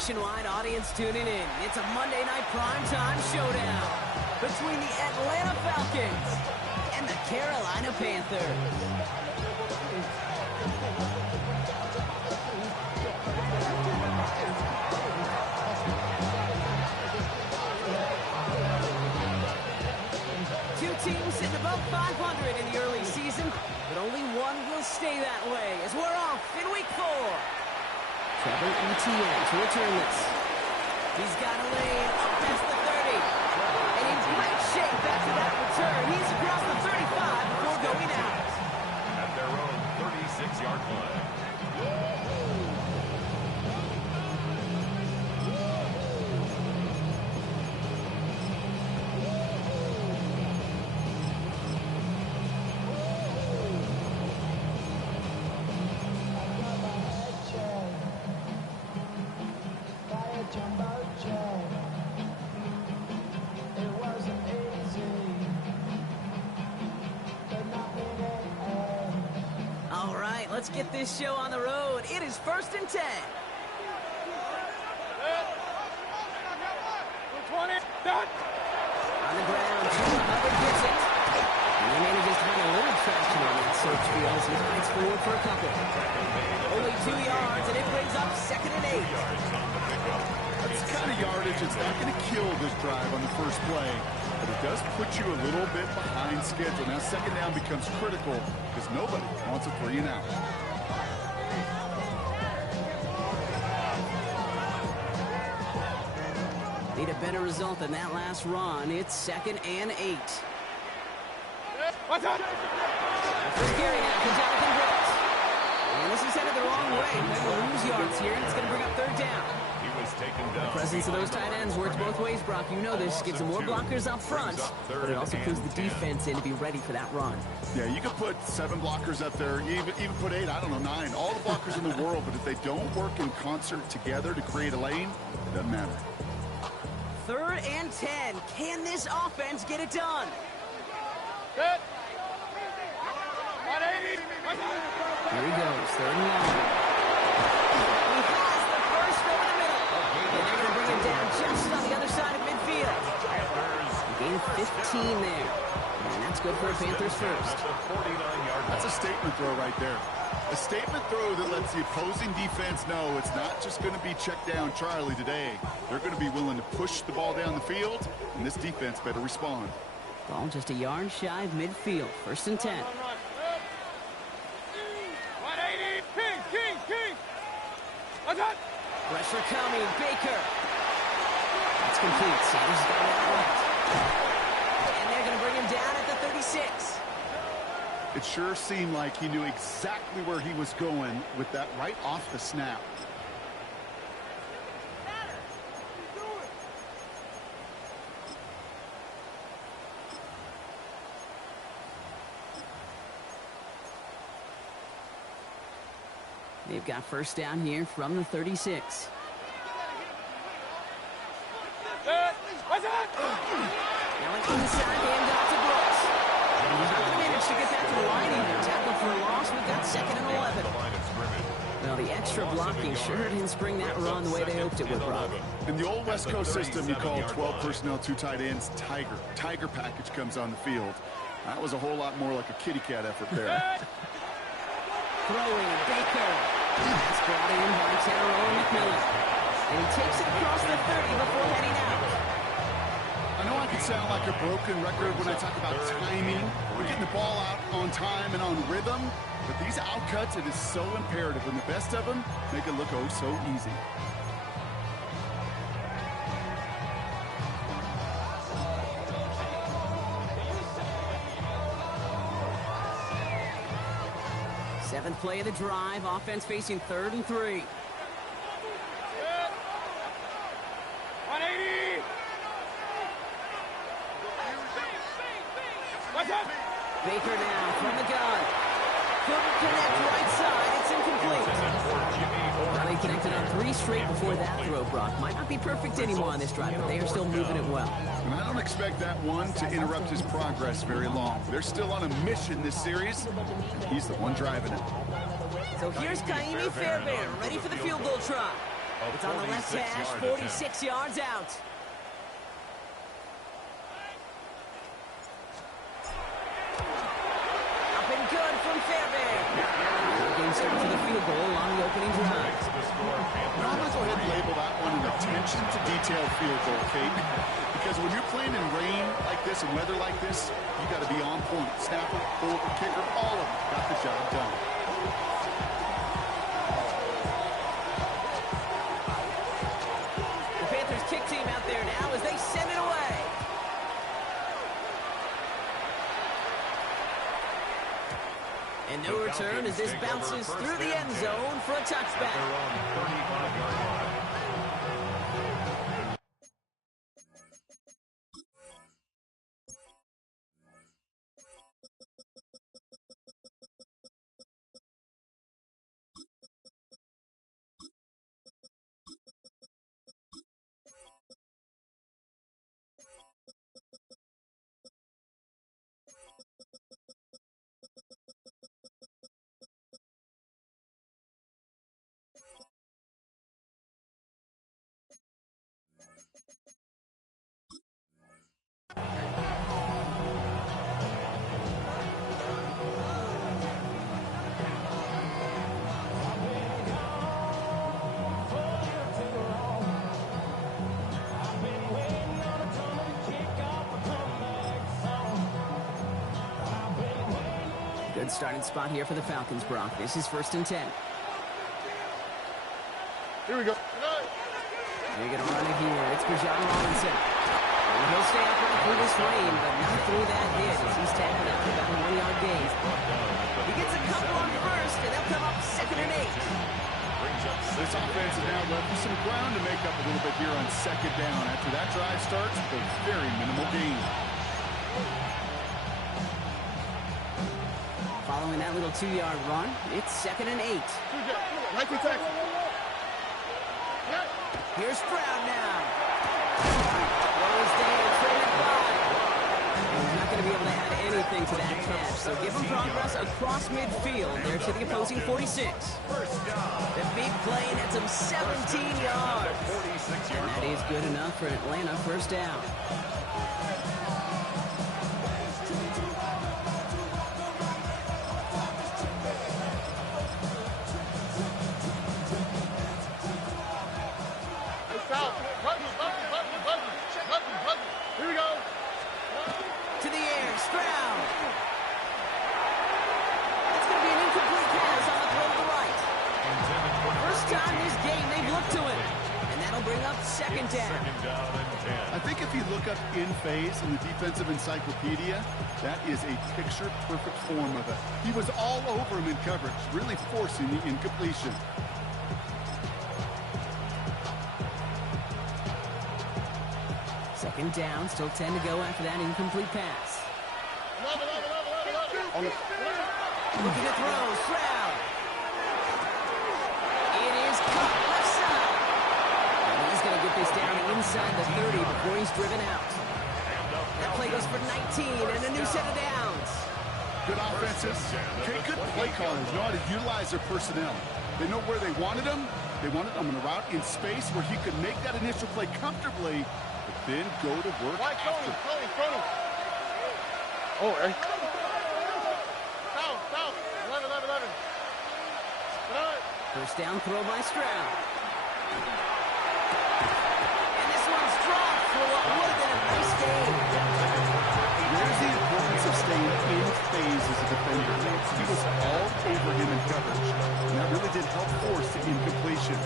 nationwide audience tuning in. It's a Monday night primetime showdown between the Atlanta Falcons and the Carolina Panthers. Two teams sitting above 500 in the early season, but only one will stay that way as we're off in week 4. Trevor Etienne to return this. He's got a lane up past the 30. And in great shape after that return. He's across the 35 before going out. At their own 36-yard line. All right, let's get this show on the road. It is 1st and 10. 20, done. On the ground, Jimmy Hubbard gets it. And he manages to find a little traction on that search field as he fights forward for a couple. Only 2 yards, and it brings up 2nd and 8. That's the kind of yardage that's not going to kill this drive on the first play, but it does put you a little bit behind schedule. Now, 2nd down becomes critical because nobody wants a 3 and out. Need a better result than that last run. It's 2nd and 8. What's up? First carry now for Jonathan Brooks. And this is headed the wrong way. They're going to lose yards here, and it's going to bring up 3rd down. He was taken down. The presence of those tight ends works both ways, Brock. You know this. Gives them more blockers up front, but it also puts the defense in to be ready for that run. Yeah, you could put 7 blockers up there, even put 8, I don't know, 9, all the blockers in the world, but if they don't work in concert together to create a lane, it doesn't matter. 3rd and 10. Can this offense get it done? Good. 180. Here he goes, 3rd and 9. He has the first over the middle. And they're going to bring him down just on the other side of midfield. Gain of 15 there. And that's good for a Panthers first. That's a statement throw right there. A statement throw that lets the opposing defense know it's not just going to be check down Charlie today. They're going to be willing to push the ball down the field, and this defense better respond. Ball just a yard shy of midfield. 1st and 10. 180. King. What's up? Pressure coming. Baker. That's complete. Sanders got it out. And they're going to bring him down at the 36. It sure seemed like he knew exactly where he was going with that right off the snap. They've got 1st down here from the 36. What's up? Now an inside handoff to Brooks. And he's not going to manage to get that to the line either. Tackled for a loss with that 2nd and 11. Well, the extra blocking sure didn't spring that run the way they hoped it would, Rob. In the old West Coast system, you call 12 personnel, 2 tight ends, Tiger. Tiger package comes on the field. That was a whole lot more like a kitty cat effort there. Throwing, Baker. That's brought in by Tyrone McMillan. And he takes it across the 30 before heading out. I know I can sound like a broken record when I talk about timing. We're getting the ball out on time and on rhythm. But these outcuts, it is so imperative. And the best of them make it look oh so easy. Seventh play of the drive. Offense facing 3rd and 3. 180. What's up? Baker now from the gun. Couldn't connect right side. It's incomplete. Well, they connected on 3 straight before that throw, Brock. Might not be perfect anymore on this drive, but they are still moving it well. And I don't expect that one to interrupt his progress very long. They're still on a mission this series, and he's the one driving it. So here's Kaimi Fairbairn, ready for the field goal try. It's on the left hash, 46 yards out. Up and good from Fairbairn. Game starts with a field goal on the opening drive. I'm going to go ahead and label that one an attention to detail field goal, Kate. Because when you're playing in rain like this and weather like this, you got to be on point. Snapper, holder, kicker, all of them got the job done. The Panthers kick team out there now as they send it away. And no return as this bounces through the end zone for a touchback. Good starting spot here for the Falcons, Brock. This is 1st and 10. Here we go. They're going to run it here. It's Bijan Robinson. And he'll stay upright through this rain, but not through that hit as he's tackled out for about a 1-yard gain. He gets a couple on first, and they'll come up 2nd and 8. This offense is now left with some ground to make up a little bit here on 2nd down. After that drive starts with a very minimal gain. Following that little 2-yard run, it's 2nd and 8. Here's Brown now. Throws down, traded by. And he's not going to be able to add anything to that catch, so give him progress across midfield there to the opposing 46. The big play nets him 17 yards. And that is good enough for Atlanta, 1st down. Here we go. To the air, Stroud. It's going to be an incomplete pass on the throw to the right. First time this game they've looked to him. And that'll bring up 2nd down. I think if you look up in phase in the defensive encyclopedia, that is a picture-perfect form of it. He was all over him in coverage, really forcing the incompletion. Second down, still 10 to go after that incomplete pass. Looking to throw, Stroud. It is caught left side. And he's going to get this down inside the 30 before he's driven out. That play goes for 19 and a new set of downs. Good offenses. Okay, good play callers know how to utilize their personnel. They know where they wanted them. They wanted them on a route in space where he could make that initial play comfortably, but then go to work after. Oh, right. Foul. 11. 1st down throw by Stroud. And this one's dropped for what would have been a nice game. There's the importance of staying in phase as a defender. He was all over him in coverage, and that really did help force the incompletion.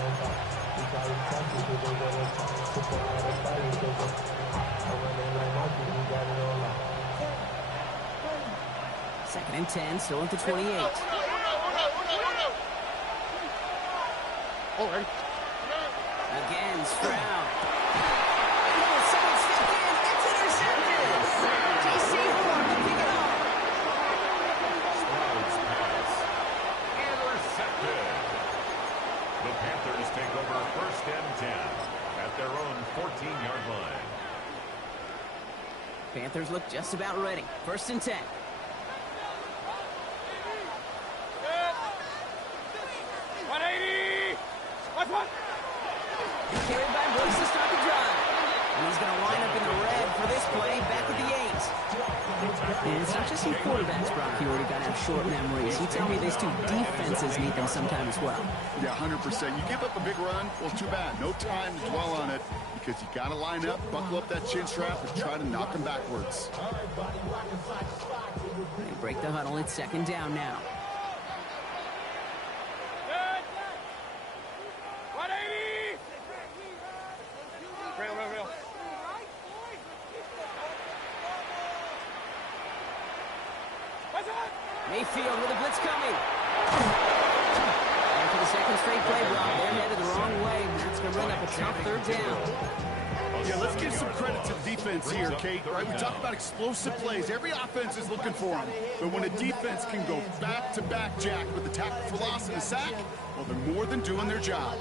2nd and 10, still at the 28. Oh, right. Again, Stroud. Oh, someone stepped in. It's intercepted. T.C. Moore to pick it up. Stroud's pass. Intercepted. The Panthers take over 1st and 10 at their own 14-yard line. Panthers look just about ready. 1st and 10. carry by Brooks to start the drive. And he's going to line up in the red for this play back at the 8. And it's not just some quarterbacks, Brock, you already got to have short memories. You tell me these two defenses need them sometime as well. Yeah, 100%. You give up a big run, well, too bad. No time to dwell on it because you got to line up, buckle up that chin strap, and try to knock them backwards. They break the huddle. It's second down now. Mayfield with a blitz coming. And for the second straight play, Rob, they're headed the wrong way. And that's going to bring up a tough third down. Yeah, let's give some credit to the defense here, Kate. Right, we talk about explosive plays. Every offense is looking for them. But when a defense can go back-to-back, Jack, with the tackle for loss and a sack, well, they're more than doing their job.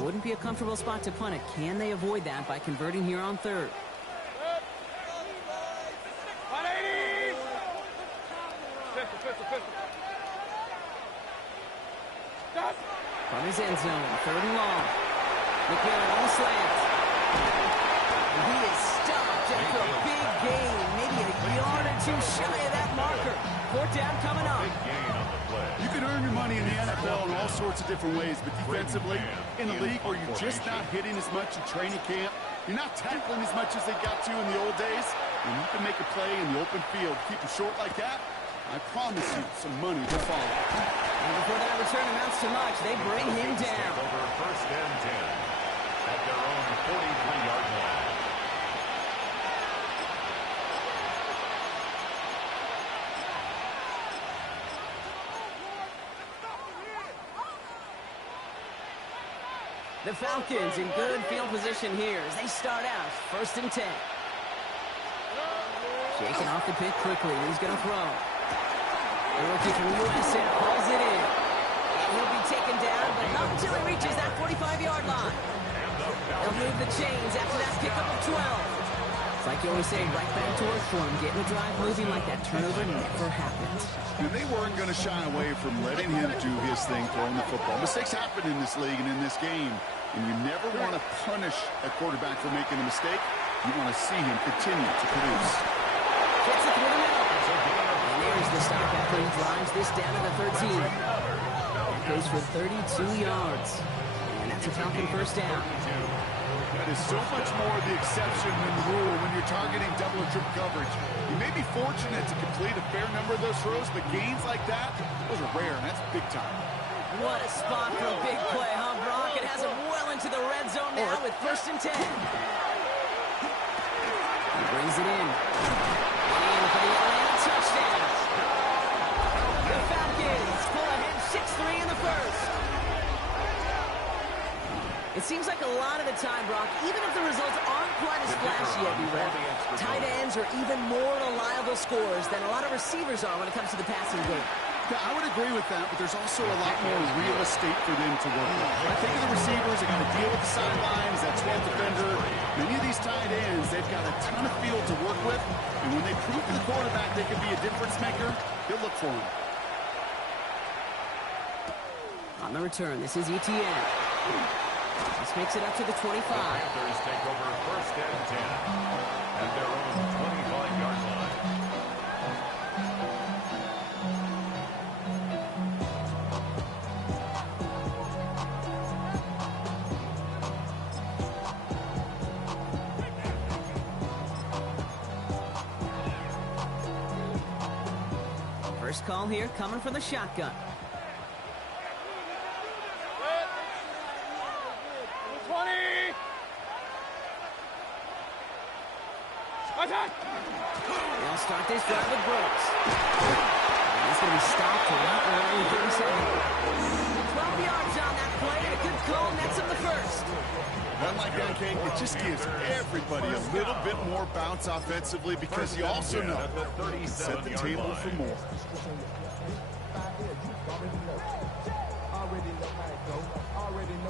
Wouldn't be a comfortable spot to punt it. Can they avoid that by converting here on third? From his end zone, third and long. McMillan on the slant. And he is stopped after a big gain, maybe a yard or two shy of that marker. Fourth down coming up. You can earn your money in the NFL in all sorts of different ways, but defensively, in a league where you're just not hitting as much in training camp, you're not tackling as much as they got to in the old days, and you can make a play in the open field. Keep it short like that, I promise you some money will follow. And before that return amounts to much, they bring him down. Over first and 10 at their own 43-yard line. The Falcons in good field position here as they start out first and 10. Shaking off the pick quickly. He's going to throw. The rookie from USF hauls it in. And he'll be taken down, but not until he reaches that 45-yard line. They'll move the chains after that pickup of 12. It's like you always say, right back to work for him. Getting the drive moving like that turnover never happened. And they weren't going to shy away from letting him do his thing, throwing the football. Mistakes happen in this league and in this game. And you never want to punish a quarterback for making a mistake. You want to see him continue to produce. Gets it through the middle. And there's the stop after he drives this down to the 13. It goes for 32 yards. And that's a Falcon first down. That is so much more the exception than the rule when you're targeting double or triple coverage. You may be fortunate to complete a fair number of those throws, but gains like that, those are rare, and that's big time. What a spot for a big play, huh, Brock? It has him well into the red zone now with first and 10. He brings it in. And for the Atlanta touchdown. The Falcons pull ahead 6-3 in the first. It seems like a lot of the time, Brock, even if the results aren't quite as flashy as you read, tight ends are even more reliable scorers than a lot of receivers are when it comes to the passing game. Yeah, I would agree with that, but there's also a lot more real estate for them to work with. When I think of the receivers, they got to deal with the sidelines, that 12th defender. Many of these tight ends, they've got a ton of field to work with, and when they prove to the quarterback they can be a difference maker, he'll look for him. On the return, this is ETN. This makes it up to the 25. The Panthers take over first and 10 at their own 25-yard line. First call here coming from the shotgun. 20! They'll start this drive with Brooks. He's going to be stopped right around 37. 12 yards on that play, and a good call nets him the first. One like that, Kate, it just gives everybody a little bit more bounce offensively because you also know set the table for more.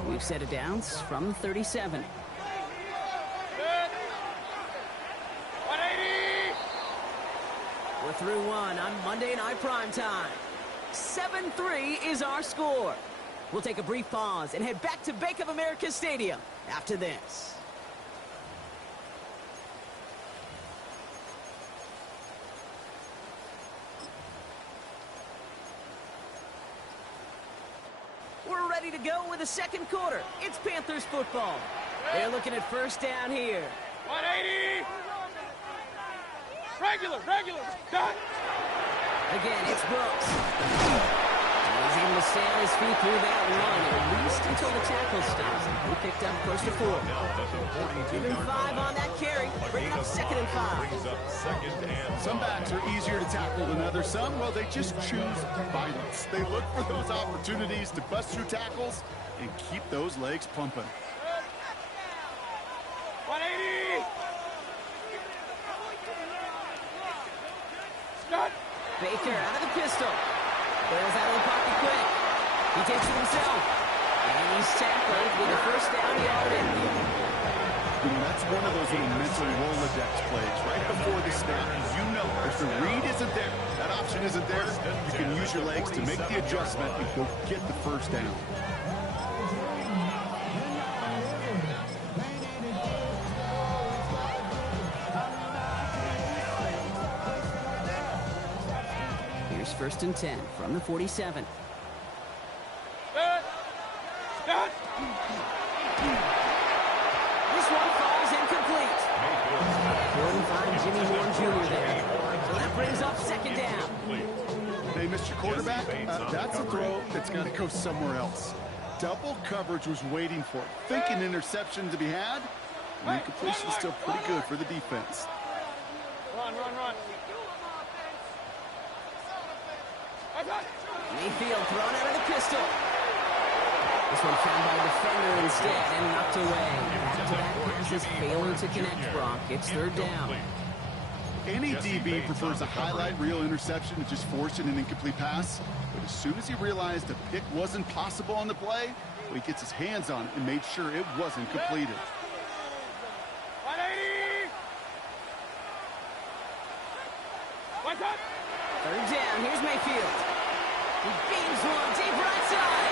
We've set it down from 37. 180! We're through one on Monday Night Primetime. 7-3 is our score. We'll take a brief pause and head back to Bank of America Stadium after this. We're ready to go with the second quarter. It's Panthers football. They're looking at first down here. 180! Regular, done! Again, it's Brooks. And he's able to stay on his feet through that run, at least until the tackle stops. He picked up first and 4. Give him 5 on that carry, bringing up 2nd and 5. Some backs are easier to tackle than others. Some, well, they just choose violence. They look for those opportunities to bust through tackles and keep those legs pumping. 180! Start! Baker out of the pistol. Bails out of the pocket quick. He takes it himself. And he's tackled with a first down yardage. You know, that's one of those little mental Rolodex plays. Right before the snap, you know if the read isn't there, that option isn't there, you can use your legs to make the adjustment and go get the first down. Here's 1st and 10 from the 47. Start! This one falls incomplete. Couldn't find Jimmy Horn Jr. there. So that brings up 2nd down. Hey, Mr. Quarterback, that's a throw that's got to go somewhere else. Double coverage was waiting for it. Thinking interception to be had. And the completion's still pretty good for the defense. Run. Mayfield thrown out of the pistol. This one found by a defender instead and knocked away. Back-to-back passes failing to connect, Brock. It's 3rd down. Any DB prefers a highlight reel interception to just forcing an incomplete pass. But as soon as he realized a pick wasn't possible on the play, well, he gets his hands on it and made sure it wasn't completed. 180! 3rd down. Here's Mayfield. He beams one deep right side.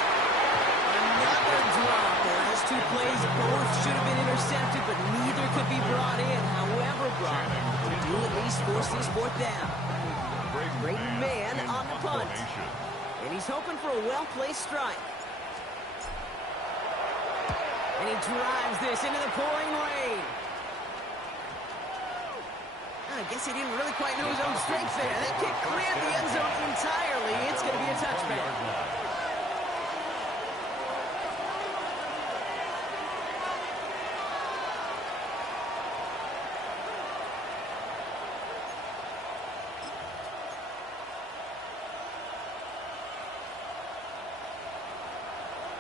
Another drop. The last 2 plays both should have been intercepted, but neither could be brought in. However, Brock, they do at least force this 4th down. Great man on the punt. And he's hoping for a well-placed strike. And he drives this into the pouring rain. I guess he didn't really quite know his own strength there. That kick cleared the end zone entirely. It's going to be a touchback.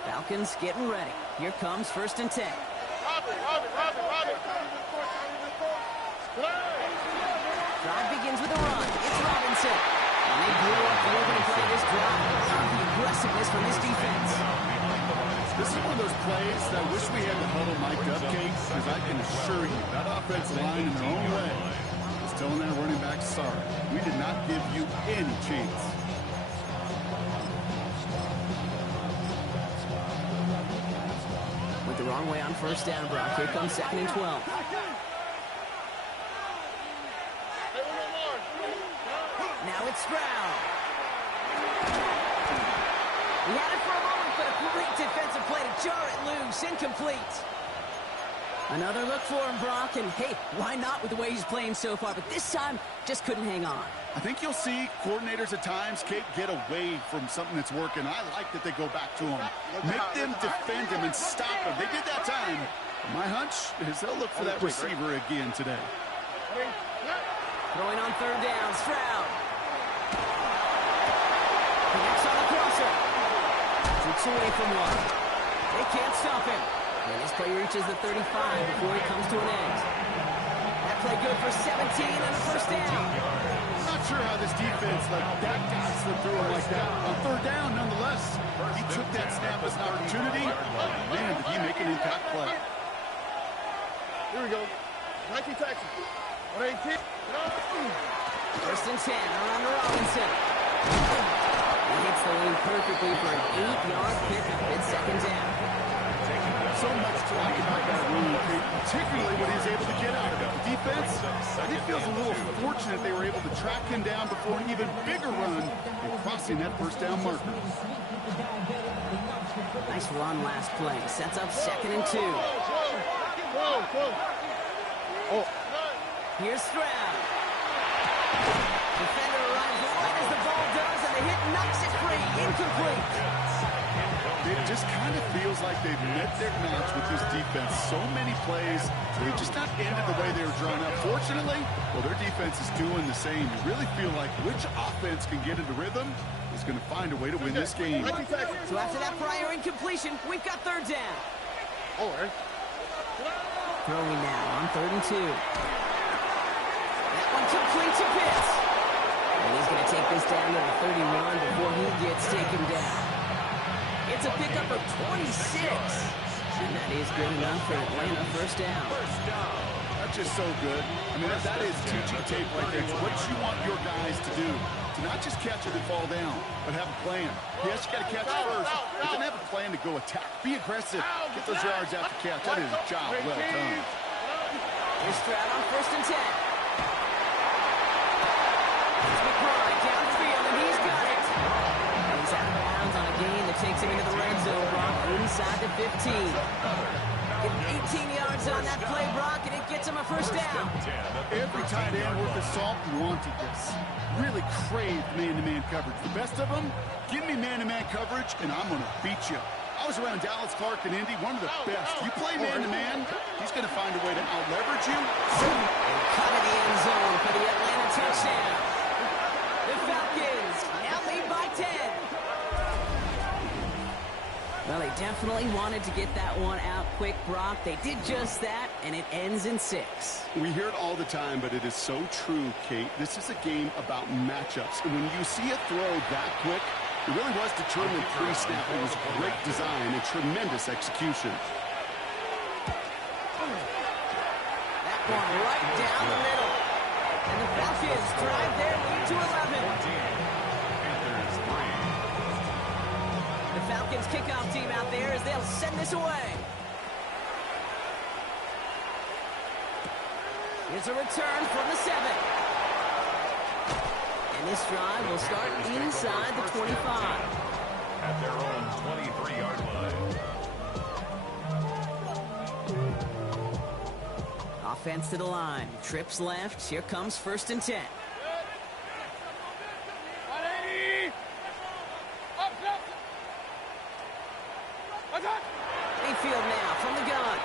Falcons getting ready. Here comes 1st and 10. Robert! Drive begins with a run. It's Robinson. And they blew up the opening play of this drive. The aggressiveness from this defense. This is one of those plays that I wish we had the huddle mic'd up, Kate, because I can assure you that offensive line in their own way is telling their running back, sorry, we did not give you any chance. Went the wrong way on 1st down, Brock. Here comes 2nd and 12. Now it's Stroud. He had it for a moment, but a great defensive play to jar it loose. Incomplete. Another look for him, Brock, and hey, why not with the way he's playing so far? But this time, just couldn't hang on. I think you'll see coordinators at times, Kate, get away from something that's working. I like that they go back to him. Make them defend him and stop him. They did that time. My hunch is they'll look for that receiver again today. Throwing on 3rd down, Stroud. Connects on the crosser. Shoots away from one. They can't stop him. And this play reaches the 35 before he comes to an end. That play good for 17 and a 1st down. Not sure how this defense let that guy slip through him like that. On 3rd down, nonetheless, he took that snap as an opportunity. Man, did he make an impact play. Here we go. 19 taxi. 118. 1st and 10 around Robinson. He hits the lane perfectly for an 8-yard pickup. It's second down. So much talk about that run, particularly what he's able to get out of it. The defense, I think, feels a little fortunate they were able to track him down before an even bigger run and crossing that first down marker. Nice run last play. Sets up 2nd and 2. Here's Stroud. Defender arrives right as the ball does, and the hit knocks it free. Incomplete. It just kind of feels like they've met their match with this defense. So many plays, they've just not ended the way they were drawn up. Fortunately, well, their defense is doing the same. You really feel like which offense can get into rhythm is going to find a way to win this game. So after that prior incompletion, we've got 3rd down. All right. Throwing now on 3rd and 2. That one complete to Pitts. And he's going to take this down to the 31 before he gets taken down. It's a pickup of 26. And that is good enough for Atlanta. First down. That's just so good. I mean, that is teaching tape right there. It's what you want your guys to do. To not just catch it and fall down, but have a plan. Yes, you got to catch it first, but then have a plan to go attack. Be aggressive. Get those yards after catch. That is a job well done. Here's Stroud on 1st and 10. It's McBride downfield, and he's got it. And he's out of bounds on a gain that takes him into the red zone, Brock, inside the 15. Get 18 yards on that play, Brock, and it gets him a first down. Every tight end worth of salt wanted this. Really craved man-to-man coverage. The best of them, give me man-to-man coverage, and I'm going to beat you. I was around Dallas Clark and Indy, one of the best. You play man-to-man, he's going to find a way to out-leverage you. And cut in the end zone for the Atlanta touchdown. The Falcons now lead by 10. Well, they definitely wanted to get that one out quick, Brock. They did just that, and it ends in 6. We hear it all the time, but it is so true, Kate. This is a game about matchups. And when you see a throw that quick, it really was determined pre-snap. It was great design and tremendous execution. That one right down the middle. And the Falcons drive their lead to 11. The Falcons kickoff team out there as they'll send this away. Here's a return from the 7. And this drive will start inside the 25. At their own 23-yard line. Offense to the line. Trips left. Here comes 1st and 10. Mayfield now from the gun.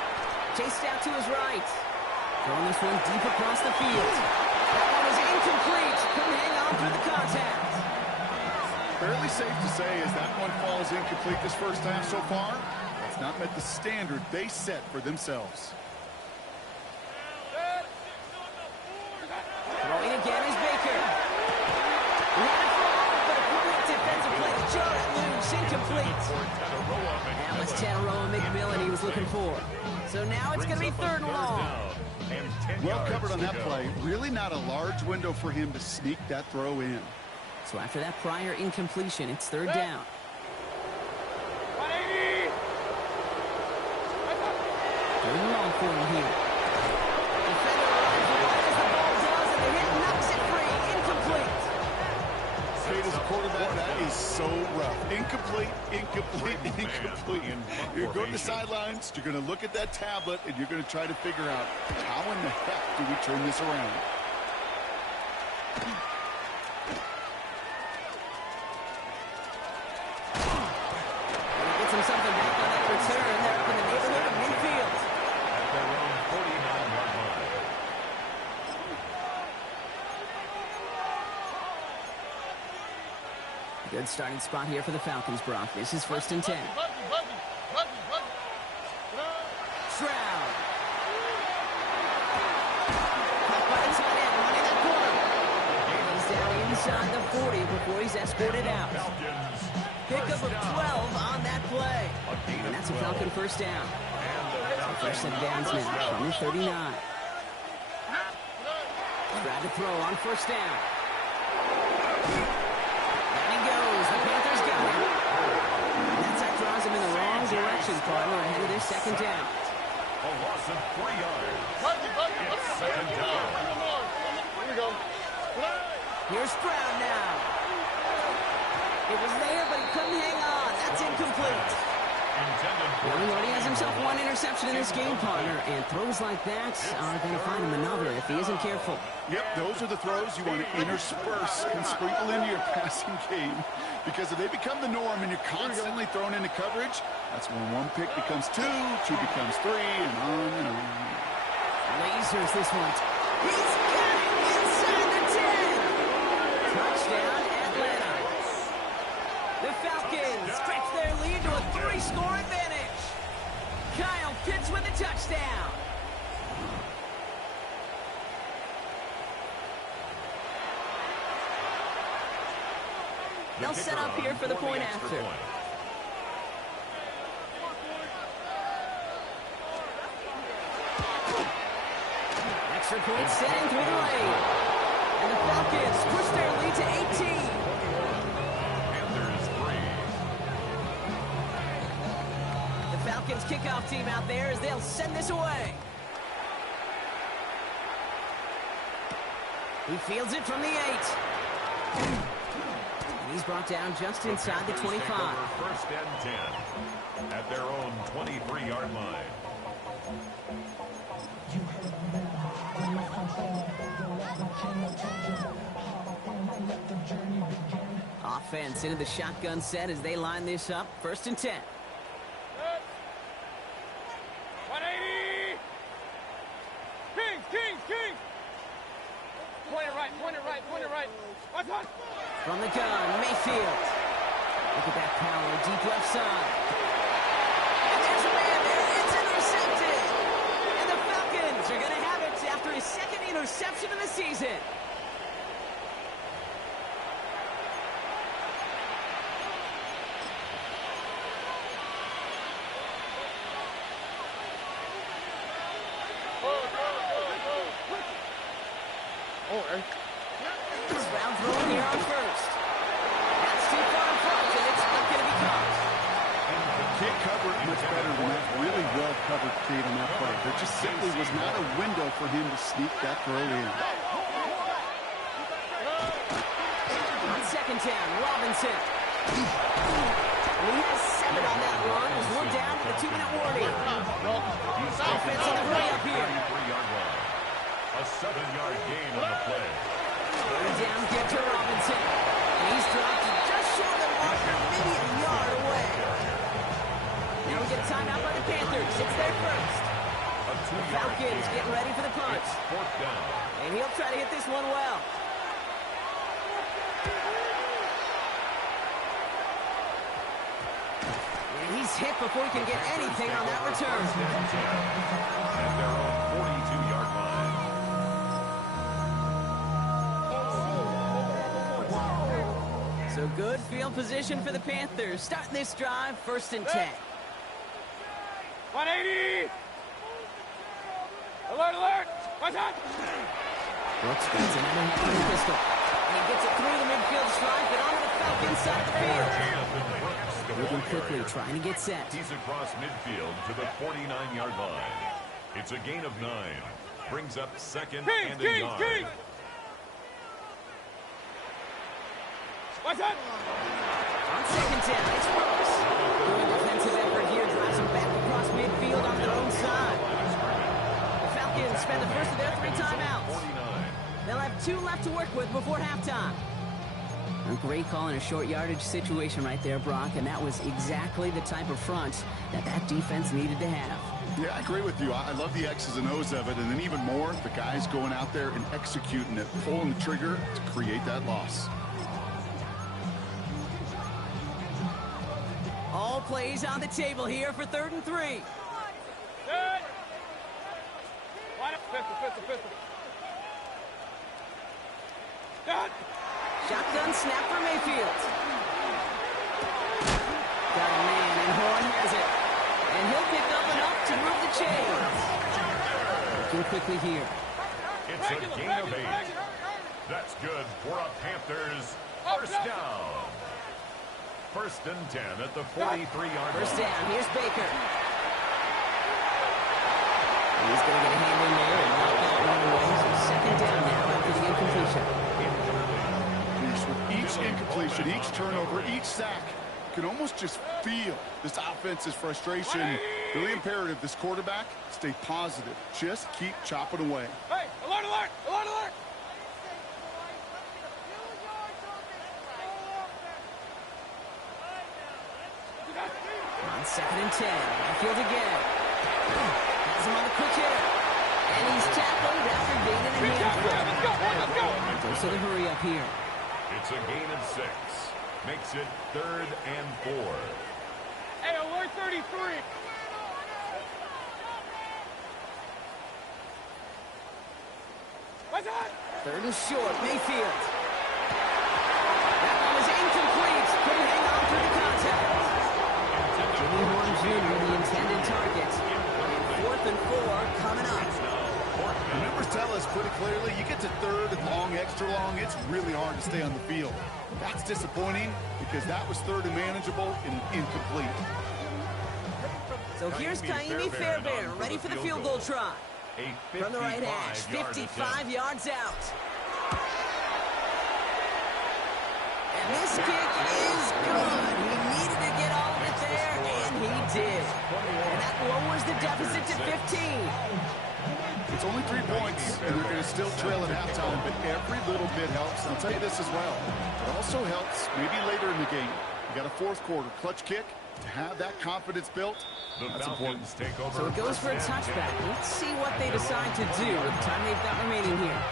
Chased out to his right. Throwing this one deep across the field. That one is incomplete. Couldn't hang on through the contact. Fairly safe to say as that one falls incomplete this first half so far, it's not met the standard they set for themselves. Throwing again is Baker. Ran it forward, but a quick defensive play to jar it loose. Incomplete. That was Tataroa McMillan he was looking for. So now it's going to be 3rd and long. Well covered on that play. Really not a large window for him to sneak that throw in. So after that prior incompletion, it's 3rd down. Third and long for him here. Defender arrives right as the ball does, and the hit knocks it free. Incomplete. Kate, as a quarterback, that is so rough. Incomplete, incomplete, incomplete. You're going to the sidelines, you're going to look at that tablet, and you're going to try to figure out how in the heck do we turn this around. Something back on that return. They're up in the neighborhood of midfield. At their own 49-yard line. Good starting spot here for the Falcons, Brock. This is 1st and 10. Stroud. Caught by the tight end, running that corner. He's down inside the 40 before he's escorted out. Pickup of 12 on that play. And that's a Falcon first down. So first set of downs now from the 39. Stroud to throw on 1st down. And he goes. The partner, ahead of this second down. A loss of 3 yards. Buggy. It's second down. Here we go. Here's Stroud now. It was there, but he couldn't hang on. That's incomplete. Well, he already has himself one interception in this game, partner, and throws like that are going to find him another if he isn't careful. Yep, those are the throws you want to intersperse and sprinkle into your passing game, because if they become the norm and you're constantly thrown into coverage, that's when one pick becomes two becomes three, and on and on. Lasers this one. He's got it inside the 10. Touchdown, Atlanta. The Falcons stretch their lead to a 3-score advantage. Kyle Pitts with a touchdown. They'll set up here for the point after. Extra point setting through the lane. And the Falcons push their lead to 18. Panthers 3. The Falcons kickoff team out there as they'll send this away. He fields it from the 8. And he's brought down just inside the 25. First and 10 at their own 23-yard line. Offense into the shotgun set as they line this up. First and 10. 180. Kings. Point it right. What's on? From the gun, Mayfield. Look at that power, deep left side. And there's a man there. It's intercepted. And the Falcons are going to have it after his second interception of the season. Stroud throwing here on first. That's too far in front, and it's not going to be caught. Can't cover it much better than that really well-covered kid on that play. There just simply was not a window for him to sneak that throw in. On second down, Robinson. And he has 7 on that run as we're down to the 2-minute warning. Offense in the hurry up here. 23-yard line. A 7-yard gain on the play. Third down, get to Robinson. And he's dropped just short of the marker, maybe a yard away. Now we get a timeout by the Panthers. It's their first. The Falcons getting ready for the punt. Fourth down. And he'll try to hit this one well. And he's hit before he can get anything on that return. At their own 42-yard line. So good field position for the Panthers. Starting this drive, first and 10. 180. Alert. What's on? Brooks gets another half pistol. And he gets it through the midfield stripe and onto the Falcons side of the field. Moving quickly, trying to get set. He's across midfield to the 49-yard line. It's a gain of 9. Brings up second and a yard. What's on? On second down, it's Brooks. Good defensive effort here, drives him back across midfield on their own side. The Falcons spend the first of their 3 timeouts. They'll have 2 left to work with before halftime. A great call in a short yardage situation right there, Brock, and that was exactly the type of front that defense needed to have. Yeah, I agree with you. I love the X's and O's of it, and then even more, the guys going out there and executing it, pulling the trigger to create that loss. All plays on the table here for 3rd and 3. Good. Pistol. Good. Shotgun snap for Mayfield. Got a man, and Horn has it. And he'll pick up enough to move the chains. Looking quickly here. It's a gain of 8. That's good for a Panthers first down. first and 10 at the 43-yard line. First down, here's Baker. He's going to get a hand in there and knock that one away. So second down now after the incompletion. With each incompletion, each turnover, each sack, you can almost just feel this offense's frustration. Really imperative this quarterback stay positive. Just keep chopping away. Hey, alert, alert, alert, alert! On second and 10, Mayfield again. Has him on the quick hitter. And he's tackled after gaining a handful. Let's go, let's go! Goes to the hurry up here. It's a gain of 6. Makes it 3rd and 4. Hey, alert 33! What's that? Third and short, Mayfield. That one was incomplete. Couldn't hang on through the contact. Jimmy Horn Jr., the intended target. And 4th and 4 coming up. The numbers tell us pretty clearly, you get to third and long, extra long, it's really hard to stay on the field. That's disappointing because that was third and manageable and incomplete. So here's Kaimi Fairbairn, ready for the field goal try. From the right hash, 55 yards out. And this kick is good. He needed to get all of it there, and he did. And that lowers the deficit to 15. It's only 3 points, and they're going to still trail at halftime, but every little bit helps. And I'll tell you this as well. It also helps maybe later in the game. You got a fourth quarter clutch kick. To have that confidence built, that's important. Take over. So it goes for a touchback. Let's see what they decide to do with the time they've got remaining here.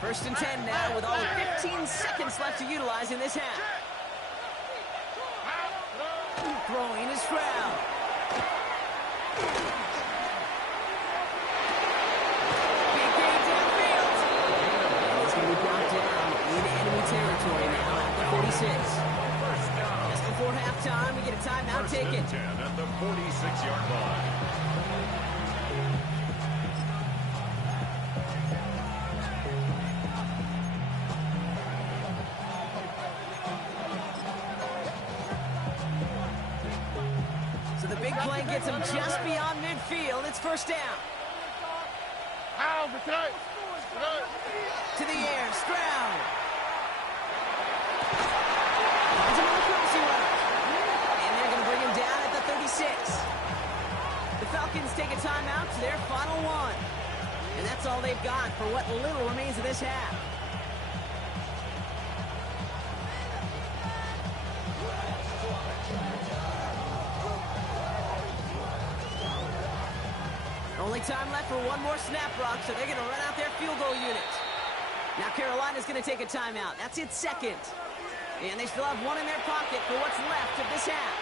First and 10 now with all of 15 seconds left to utilize in this half. Throwing is Stroud. Big gain downfield. And he's going to be brought down into enemy territory now at the 46. Just before halftime, we get a timeout taken. 10 at the 46-yard line. Play gets him just beyond midfield. It's first down. To the air, Stroud. Finds him on the crossing route. And they're going to bring him down at the 36. The Falcons take a timeout to their final one. And that's all they've got for what little remains of this half. Only time left for one more snap, Brock, so they're going to run out their field goal unit. Now Carolina's going to take a timeout. That's its second. And they still have one in their pocket for what's left of this half.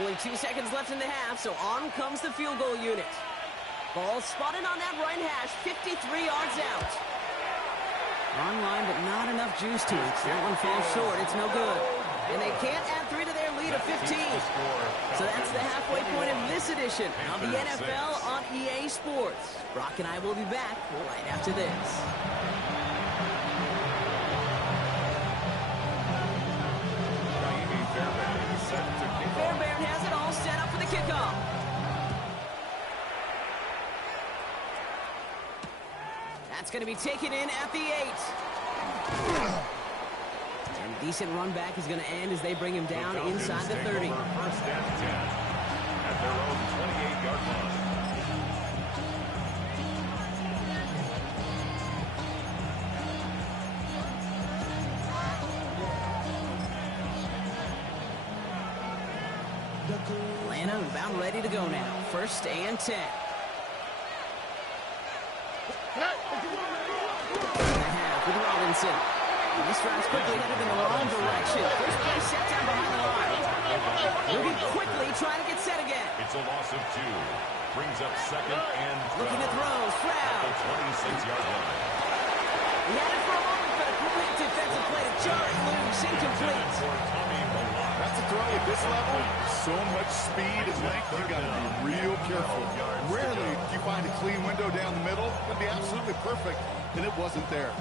Only 2 seconds left in the half, so on comes the field goal unit. Ball spotted on that right hash, 53 yards out. Online, but not enough juice to it. That one falls short. It's no good. And they can't add 3 to their lead of 15. So that's the halfway point of this edition of the NFL on EA Sports. Brock and I will be back right after this. Fairbairn has it all set up for the kickoff. That's going to be taken in at the 8. And a decent run back is going to end as they bring him down inside the 30. First and 10 at their own 28-yard line. Atlanta about ready to go now. First and 10. And a half with Robinson. This drive's quickly headed in the wrong direction. First play set down behind the line. Moving quickly, trying to get set again. It's a loss of 2. Brings up second and 12. Looking to throw, Stroud. At the 26-yard line. He had it for a moment, but a quick defensive play to jar it loose, incomplete. For Tommy Milano. That's a throw at this level. So much speed and length, you got to be real careful. Rarely do you find a clean window down the middle. It'd be absolutely perfect, and it wasn't there.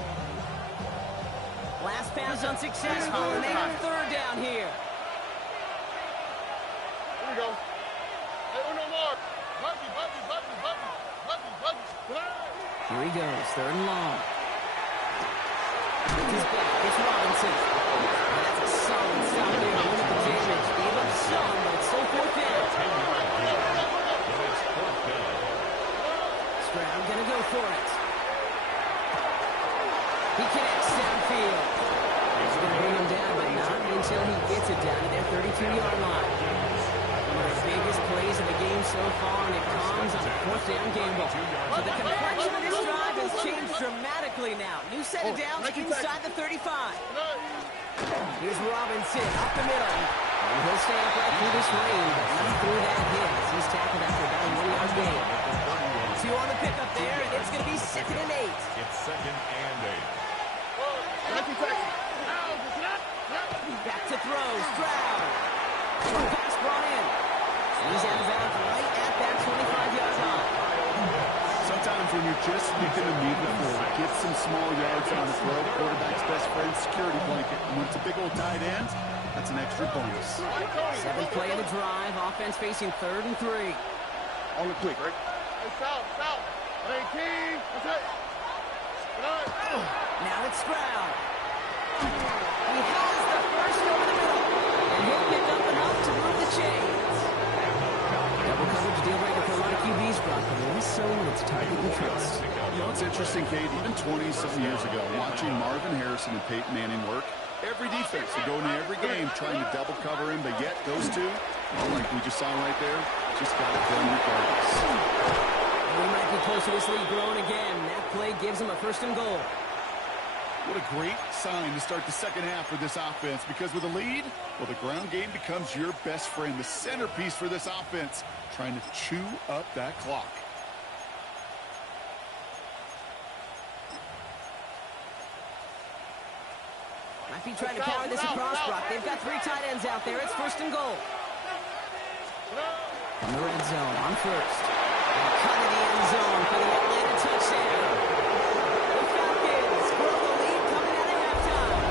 Last pass unsuccessful, and they have third down here. Here we go. Hey, no more. Buggy. Here he goes, third and long. With his back, it's Robinson. And that's a solid stop there to limit the damage. Gave up some, but it's still fourth down. Stroud gonna go for it. He connects downfield. He's gonna bring him down, but not until he gets it down to their 32-yard line. One of the biggest plays of the game so far, and it comes on a fourth down gamble. So the complexion of this drive has changed dramatically now. New set of downs inside the 35. Here's Robinson up the middle. And he'll stay up right through this rain, but not through that hit. He's tackled after about a 1-yard gain. 2 on the pickup there, and it's going to be 2nd and 8. It's 2nd and 8. Back to throw, Stroud. Short pass brought in. He's out of bounds right at that 25-yard line. Sometimes when you're just looking to move the forward, get some small yards on the throw, quarterback's best friend, security blanket. And when it's a big old tight end, that's an extra bonus. 7th play of the drive, offense facing 3rd and 3. On the quick, right? Hey, south. 18. That's it. Now it's Stroud. He has the first over the middle. And he'll pick up enough to move the chains. Double coverage deal breaker for a lot of QBs, Brock, but less so when it's target and trust. You know, it's interesting, Kate, even 20-something years ago, watching Marvin Harrison and Peyton Manning work, every defense would go into every game trying to double cover him, but yet those two, like we just saw right there, just got it done regardless. We might be close to this lead growing again. That play gives him a 1st and goal. What a great sign to start the second half for this offense, because with a lead, well, the ground game becomes your best friend, the centerpiece for this offense, trying to chew up that clock. Might be trying to power this across, Brock. They've got 3 tight ends out there. It's 1st and goal. From the red zone on 1st. And cut in the end zone for the Atlanta touchdown. The Falcons grow the lead coming out of halftime.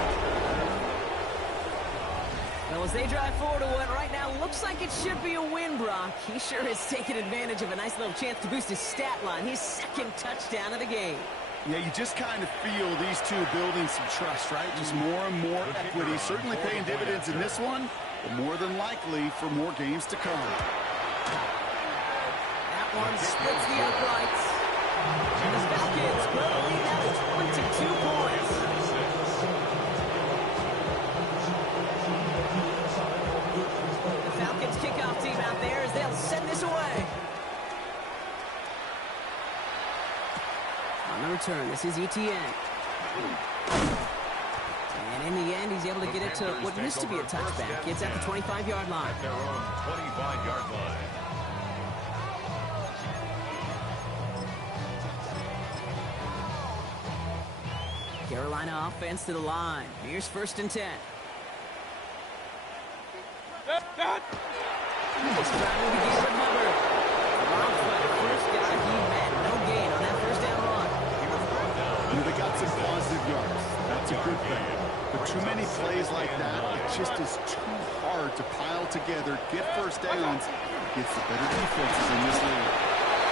Well, as they drive forward to what right now looks like it should be a win, Brock. He sure is taking advantage of a nice little chance to boost his stat line. His 2nd touchdown of the game. Yeah, you just kind of feel these two building some trust, right? Just more and more equity. Certainly paying dividends in this one, but more than likely for more games to come. That one splits the uprights. And the Falcons grow the lead now to 22 points. The Falcons kickoff team out there as they'll send this away. On the return, this is ETN. And in the end, he's able to get it to what used to be a touchback. It's at the 25-yard line. At their own 25-yard line. Carolina offense to the line. Here's 1st and 10. It's driving to get with Hubbard. First guy he met. No gain on that 1st down run. They got some positive yards. That's a good thing. But too many plays like that, it just is too hard to pile together, get 1st downs, against the better defenses in this league.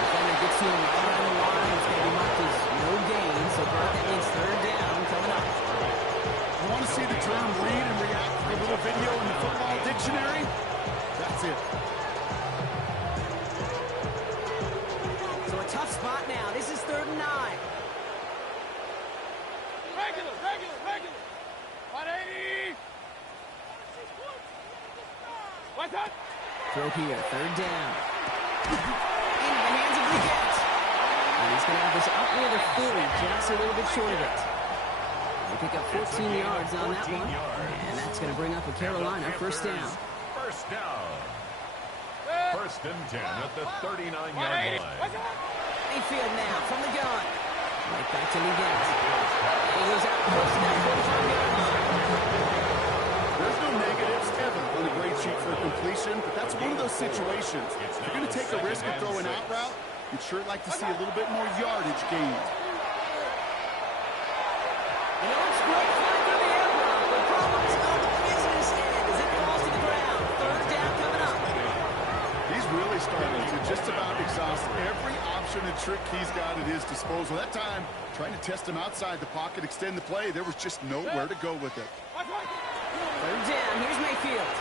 Defender gets to him right on the line. It's going to be marked as no gain. So Brock, that means 3rd down coming up. You want to see the term read and react to a little video in the football dictionary? That's it. So a tough spot now. This is 3rd and 9. Regular. 180. What's that? Throw here, 3rd down. Into the hands of Brigette. And he's going to have this up near the 40, just a little bit short of it. They pick up 14 yards on that one. And that's going to bring up a Carolina 1st down. 1st down. 1st and 10 at the 39-yard line. Mayfield now from the gun. Right back to Brigette. And he goes out close to that 45-yard line. There's no negatives ever on the grade sheet for a completion, but that's one of those situations. If you're going to take a risk of throwing out route, you'd sure like to see a little bit more yardage gained. You know, it's great flying through the air, Brock. The problem is on the business end as it falls to the ground. Third down coming up. He's really starting to just about exhaust every option and trick he's got at his disposal. That time, trying to test him outside the pocket, extend the play, there was just nowhere to go with it. Third down, here's Mayfield.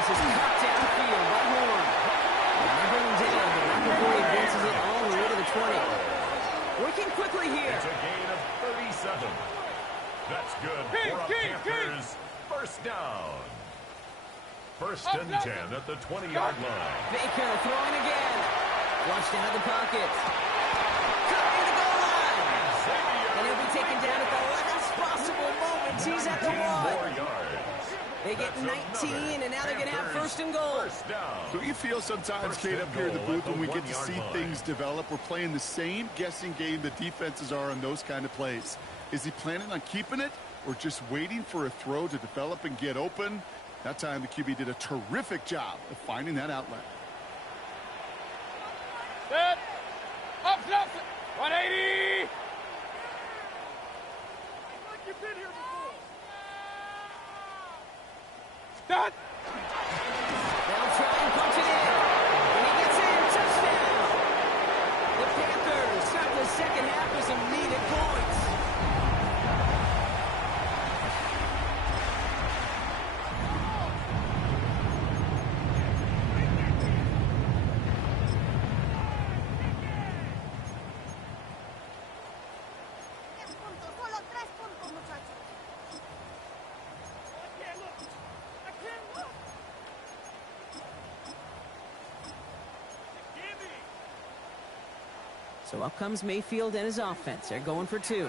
This is cut downfield by Horn. Now bring him down, but not before he advances it all the way to the 20. Working quickly here. It's a gain of 37. That's good for a Panthers first down. First and 10 at the 20-yard line. Baker throwing again. Flushed out of the pocket. Covering the goal line. And he'll be taken down at the last possible moment. He's at the 1. They get 19, and now they're going to have first and goal. Don't you feel sometimes, Kate, up here in the booth when we get to see things develop? We're playing the same guessing game the defenses are on those kind of plays. Is he planning on keeping it or just waiting for a throw to develop and get open? That time the QB did a terrific job of finding that outlet. Set. Up, 180. Like you've been here before. Start. They'll try and punch it in. And he gets in. Touchdown. The Panthers start the second half with some needed points. So up comes Mayfield and his offense. They're going for 2.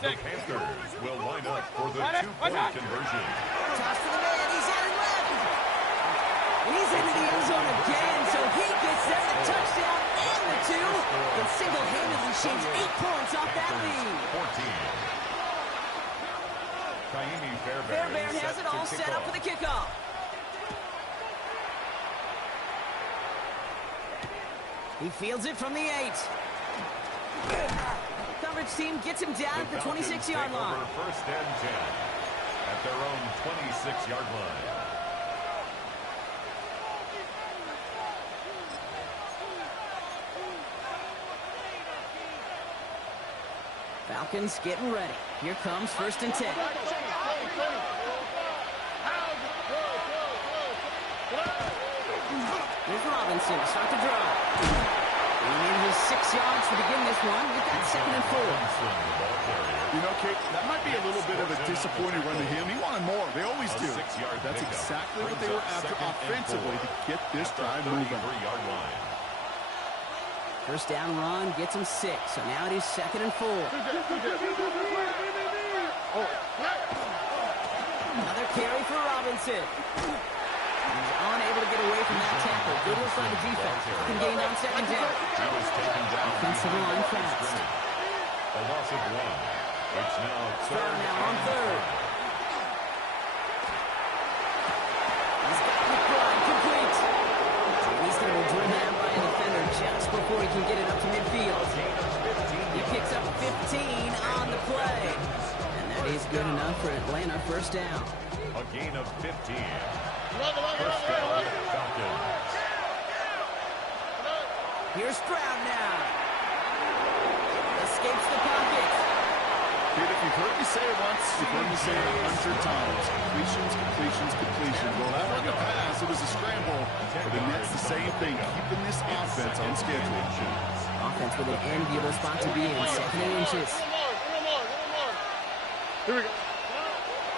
The Panthers will line up for the 2-point conversion. Toss to the man. He's out and left. He's into the end zone again, so he gets there. The touchdown and the 2. And single-handedly shaves 8 points off that lead. 14. Fairbairn has it all set up for the kickoff. He fields it from the 8. Coverage team gets him down at the 26-yard line. First and 10 at their own 26-yard line. Falcons getting ready. Here comes first and 10. Here's Robinson to start the drive. He needed his 6 yards to begin this one. We've got second and 4. You know, Kate, that might be a little bit of a disappointing run to him. He wanted more. They always do. That's exactly what they were after offensively to get this drive moving. First down run gets him 6. So now it is second and 4. Another carry for Robinson. He's unable to get away from that tackle. Good work by the defense. Can gain on second down. Offensive line fast. A loss of 1. It's now third now on third. He's got McBride complete. And he's going to be driven out by a defender just before he can get it up to midfield. He picks up 15 on the play. And that is good enough for Atlanta first down. A gain of 15. First down, Falcons. Here's Stroud now. Escapes the pocket. Kid, if you've heard me say it once, you've heard me say it 100 times. Completions, completions, completions. Well, that wasn't a pass. It was a scramble. But the Nets, the same thing, keeping this offense on schedule. Offense with an enviable spot to be in. Second and inches. Here we go.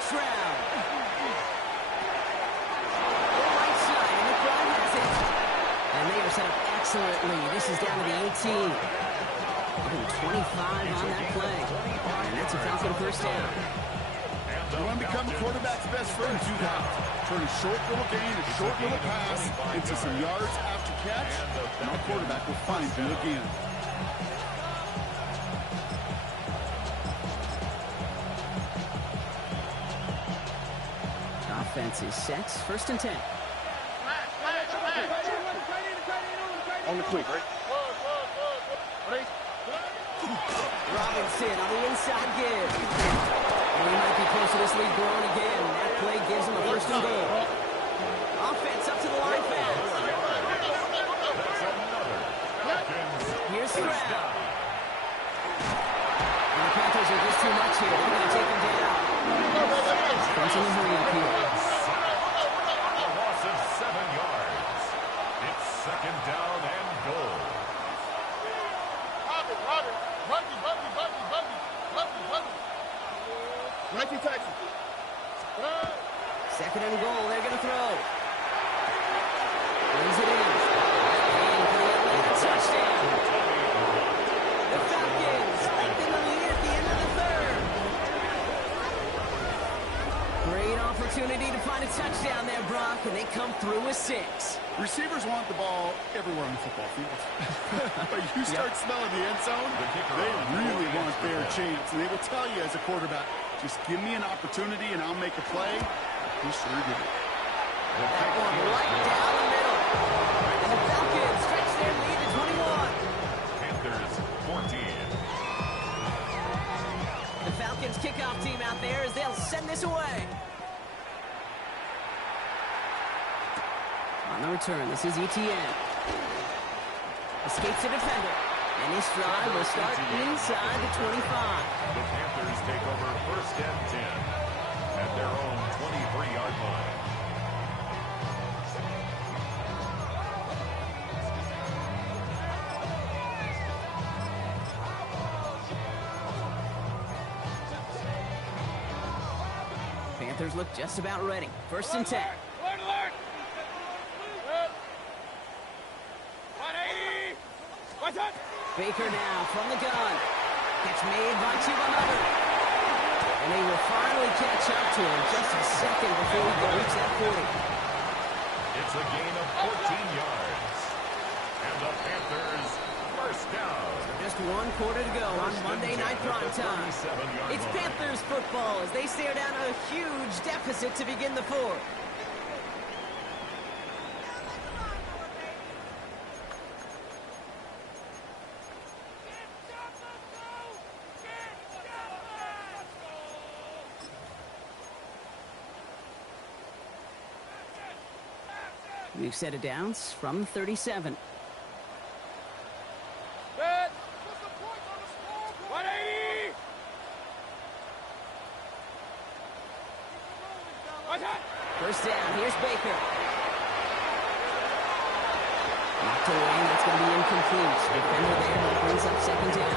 Stroud. Right side, and McBride has it. And they are set up excellently. This is down to the 18. Even 25 on that play. And that's a Falcon first down. You want to become a quarterback's best friend, do that. Turn a short little gain, a short little pass into some yards after catch, and our quarterback will find you again. defense is set. 1st and 10. On the quick, right? Robinson on the inside give. And he might be close to this lead growing again. That play gives him a 1st and goal. Offense up to the line fast. Here's Stroud. And the Panthers are just too much here. They're going to take him down. Defense in the hurry up here. A loss of 7 yards. It's 2nd down and goal. Nike Texas. 2nd and goal. They're going to throw. Brings it in. And for the Atlanta touchdown. The Falcons lengthen the lead at the end of the 3rd. Great opportunity to find a touchdown there, Brock, and they come through with 6. Receivers want the ball everywhere on the football field. But you start smelling the end zone, they really want their chance. And they will tell you as a quarterback, just give me an opportunity and I'll make a play. He sure did it. That one right down the middle. And the Falcons stretch their lead to 21. Panthers 14. The Falcons kickoff team out there as they'll send this away. On the return, this is Etienne. Escapes the defender. And his drive will start inside the 25. The Panthers take over 1st and 10 at their own 23-yard line. Panthers look just about ready. 1st and 10. Baker now from the gun. Gets made by Chuba. And they will finally catch up to him just a second before he can reach that 40. It's a gain of 14 yards. And the Panthers 1st down. Just 1 quarter to go on Monday Night Primetime. It's Panthers football as they stare down a huge deficit to begin the 4th. We've set it downs from 37. Set. 180. First down, here's Baker. Knocked away, and that's going to be incomplete. Defender there, that brings up 2nd down.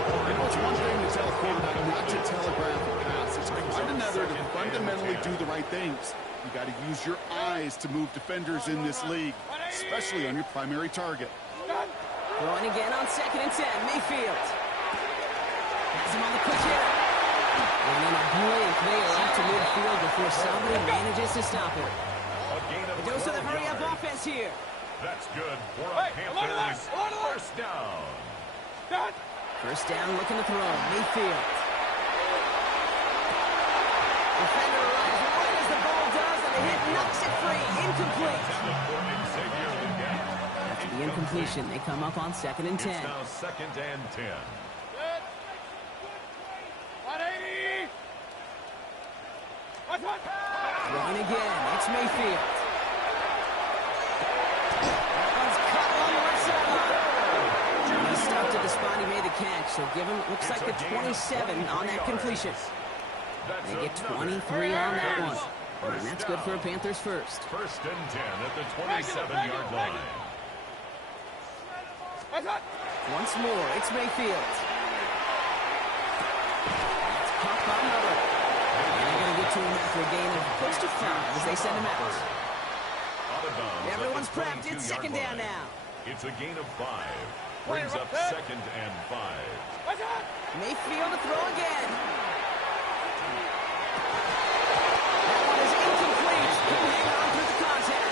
You know, it's one thing to tell a quarterback not to telegraph a pass. It's quite another to fundamentally do the right things. You got to use your eyes to move defenders in this league, especially on your primary target. Throwing again on 2nd and 10, Mayfield. Has him on the quick hitter. And in a blink, they are out to midfield before somebody manages to stop it. It goes to the hurry-up offense here. That's good for a Panthers 1st down. First down, looking to throw. Mayfield. Defender arrives right as the ball does, and the hit knocks it free. Incomplete. After the incompletion, they come up on 2nd and 10. It's now 2nd and 10. 180. Run again. It's Mayfield. That one's cut on the right sideline. He stopped at the spot he made the catch, so give him, looks like the 27 on that completion. They get 23 on that one. And that's good for a Panthers 1st. 1st and 10 at the 27-yard line. Once more, it's Mayfield. That's caught by Miller. And they're going to get to him after a gain of close to 5 as they send him out. Everyone's prepped. It's 2nd down now. It's a gain of 5. Brings up 2nd and 5. Mayfield to throw again. That one is incomplete. Couldn't hang on through the contact.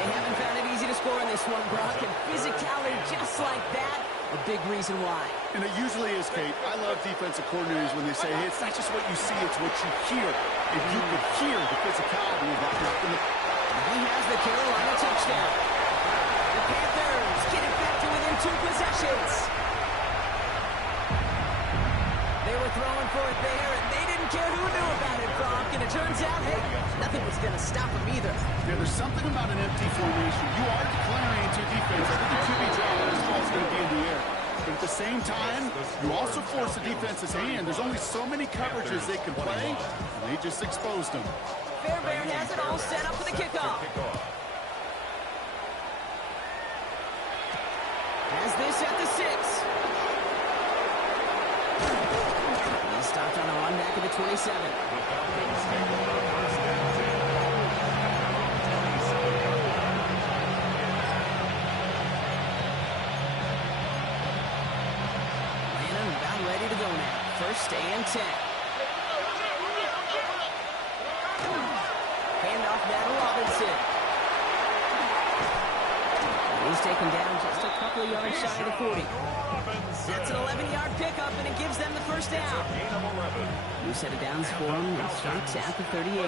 They haven't found it easy to score in this one, Brock, and physicality just like that, a big reason why. And it usually is, Kate. I love defensive coordinators when they say, hey, it's not just what you see, it's what you hear. If you could hear the physicality of that knock. He has the Carolina touchdown. The Panthers get it back to within 2 possessions. They were throwing for it there, and they didn't care who knew about it, Brock. And it turns out, hey, nothing was going to stop them either. Yeah, there's something about an empty formation. You are declaring to defense. I think the QB draw this ball is going to be in the air. But at the same time, you also force the defense's hand. There's only so many coverages they can play, and they just exposed them. Fairbairn has it all set up for the kickoff. Has this at the 6. He stopped on a run back at the 27. Atlanta about ready to go now. 1st and 10. Handoff now to Robinson. He's taken down just a couple of yards shy of the 40. That's an 11-yard pickup, and it gives them the 1st down. New set of downs for him. It starts at the 38. A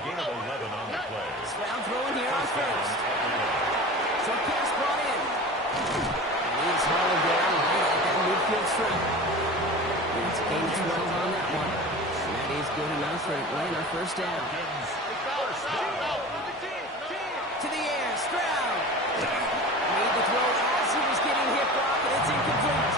gain of 11 on the play. Stroud throwing here on 1st. Short pass brought in. And he's hauled down right at that midfield stripe. It's a gain of 12 on that one. And that is good enough for Atlanta 1st down. To the air, Stroud. Made the throw as he was getting hit, Brock, and it's incomplete.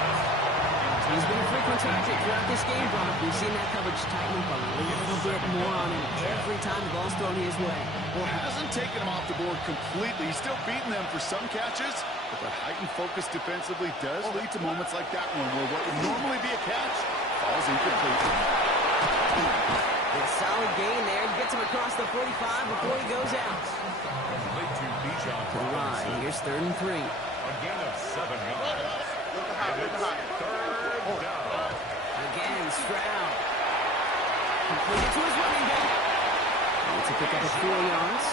He's been a frequent target throughout this game, Brock. We've seen that coverage tighten up a little bit more on him every time the ball's thrown his way. Well, hasn't taken him off the board completely. He's still beating them for some catches, but the heightened focus defensively does lead to moments like that one where what would normally be a catch falls incomplete. A solid gain there. He gets him across the 45 before he goes out. All right, here's 3rd and 3. A gain of 7 yards. And it's 3rd down. Again, Stroud. Completed to his running back. It's a pickup of 4 yards.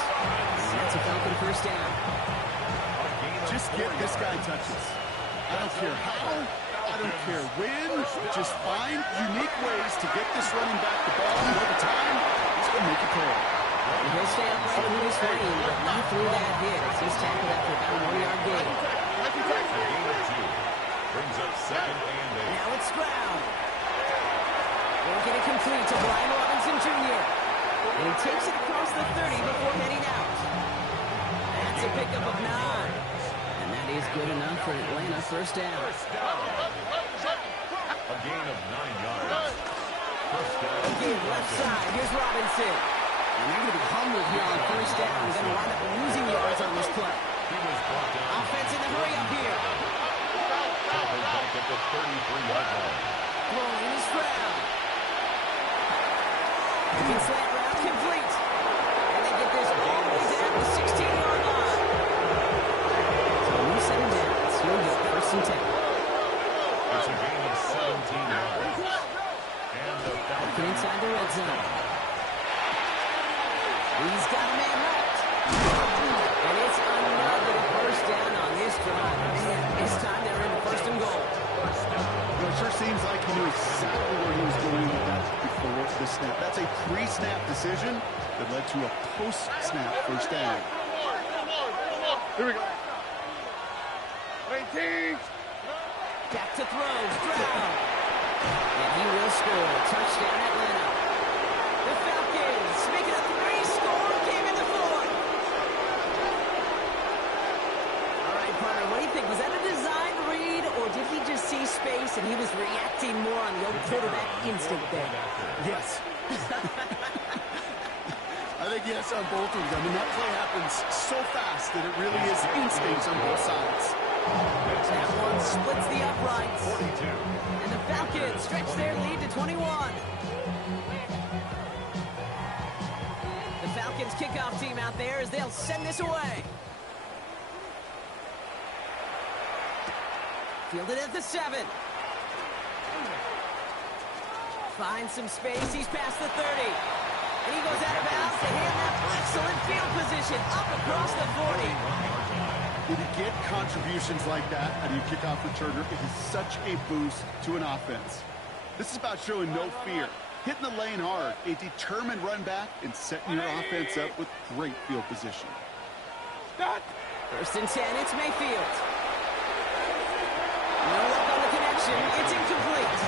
And that's a Falcon 1st down. Just get this guy touches. I don't care how, I don't care when. Just find unique ways to get this running back the ball, and over time, he's going to make a play. And he'll stay up right through his frame, but not through that hit. As he's tackled after about a 1-yard gain. A gain of 2. Brings up 2nd and 8. Now it's Stroud. Won't get it complete to Brian Robinson Jr. And he takes it across the 30 before heading out. That's a pickup of 9. And that is good enough for Atlanta 1st down. A gain of 9 yards. 1st down. Again, left side. Here's Robinson. And they're going to be humbled here on 1st down. They're going to wind up losing yards on this play. He was brought down. Offense in the hurry up here. Tackled back at the 33-yard line. Throwing is Stroud. Gets that route complete. And they get this all the way down to the 16-yard line. So new set of downs. Here we go, 1st and 10. It's a gain of 17 yards. And the Falcons Inside the red zone. He's got a man left. And it's another 1st down on this drive. Man, this time they're in the 1st and goal. Well, it sure seems like he knew exactly where he was going with that before the snap. That's a pre-snap decision that led to a post-snap 1st down. Here we go. 19. Back to throw. Stroud. And he will score. Touchdown Atlanta. The Falcons make it a 3-score game in the 4th. All right, partner, what do you think? Was that a design read, or did he just see space and he was reacting more on the old quarterback instinct there? Yes. I think yes on both of them. And that play happens so fast that it really is instincts on both sides. That one splits the uprights. 42. And the Falcons stretch their lead to 21. The Falcons kickoff team out there as they'll send this away. Fielded at the 7. Finds some space. He's past the 30. And he goes out of bounds to hand that excellent field position up across the 40. When you get contributions like that out of your kickoff returner, it is such a boost to an offense. This is about showing no fear, hitting the lane hard, a determined run back, and setting your offense up with great field position. First and 10, it's Mayfield. No luck on the connection. It's incomplete.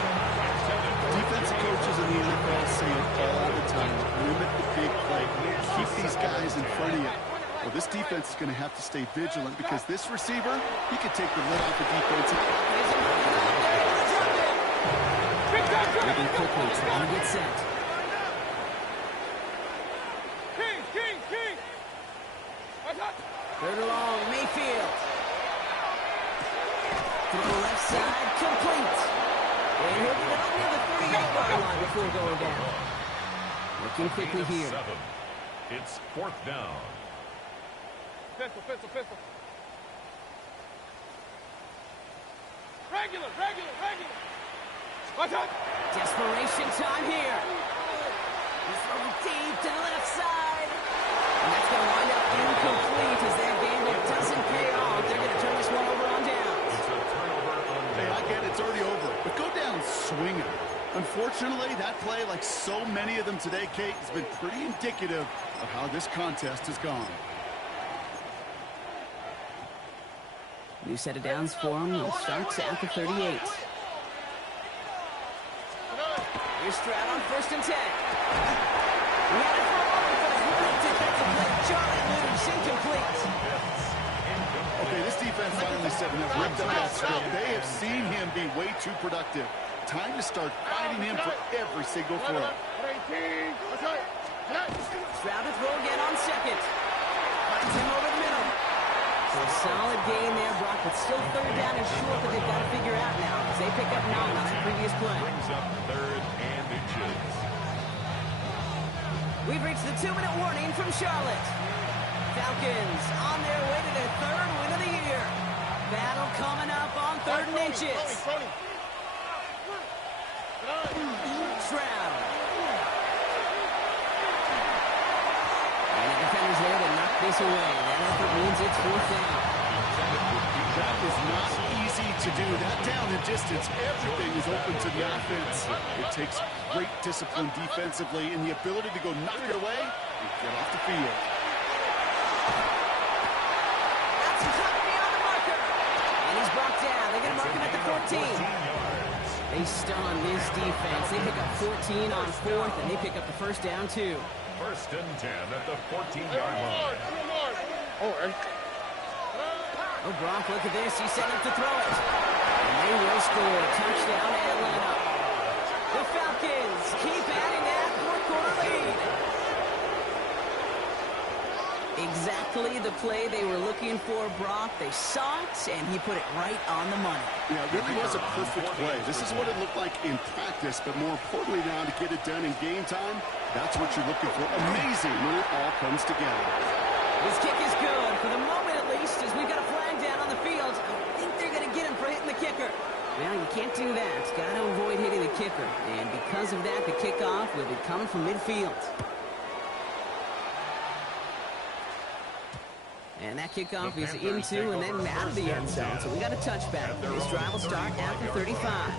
Defensive coaches in the NFL say it all the time. Limit the big play. Keep these guys in front of you. Well, this defense is going to have to stay vigilant because this receiver, he could take the lid off the defense. Moving quickly, trying to get set. Third and long, Mayfield. Throw left side, complete. And he'll get it up near the 38-yard line before going down. Looking quickly here. It's fourth down. Pistol. Regular. What's up? Desperation time here. He's throwing deep to the left side. And that's going to wind up incomplete as that gamble doesn't pay off. They're going to turn this one over on downs. It's a turnover on downs. Hey, I get it. It's already over. But go down swinging. Unfortunately, that play, like so many of them today, Kate, has been pretty indicative of how this contest has gone. New set of downs for him. It starts at the 38. Here's Stroud on first and 10. We had it for a moment, but a great defensive play. Charlie moves incomplete. Okay, this defense finally said enough. Ripped up that script. They have seen him be way too productive. Time to start fighting him for every single throw. Stroud to throw again on second. Finds him over the middle. So a solid gain there, Brock, but still third down and short that they've got to figure out now as they pick up 9 on that previous play. Brings up third and inches. We've reached the 2-minute warning from Charlotte. Falcons on their way to their third win of the year. Battle coming up on third and inches. Stroud. And the defenders there to knock this away. That effort means it's fourth down. That was not easy to do. That down the distance, everything is open to the offense. It takes great discipline defensively and the ability to go knock it away and get off the field. That's a cut beyond the marker. And he's brought down. They're going to mark him at the 14. They stun this defense. They pick up 14 on fourth, and they pick up the first down, too. First and 10 at the 14-yard line. Oh, Brock, look at this. He's set up to throw it. And they will score. Touchdown, Atlanta. The Falcons keep adding that fourth-quarter lead. Exactly the play they were looking for, Brock. They saw it, and he put it right on the money. Yeah, it really was a perfect play. This is what it looked like in practice, but more importantly now to get it done in game time, that's what you're looking for. Amazing when it all comes together. His kick is good, for the moment at least, as we've got a flag down on the field. I think they're going to get him for hitting the kicker. Well, you can't do that. Got to avoid hitting the kicker. And because of that, the kickoff will be coming from midfield. And that kickoff is into and then out of the end zone. So we got a touchback. This drive will start at the 35.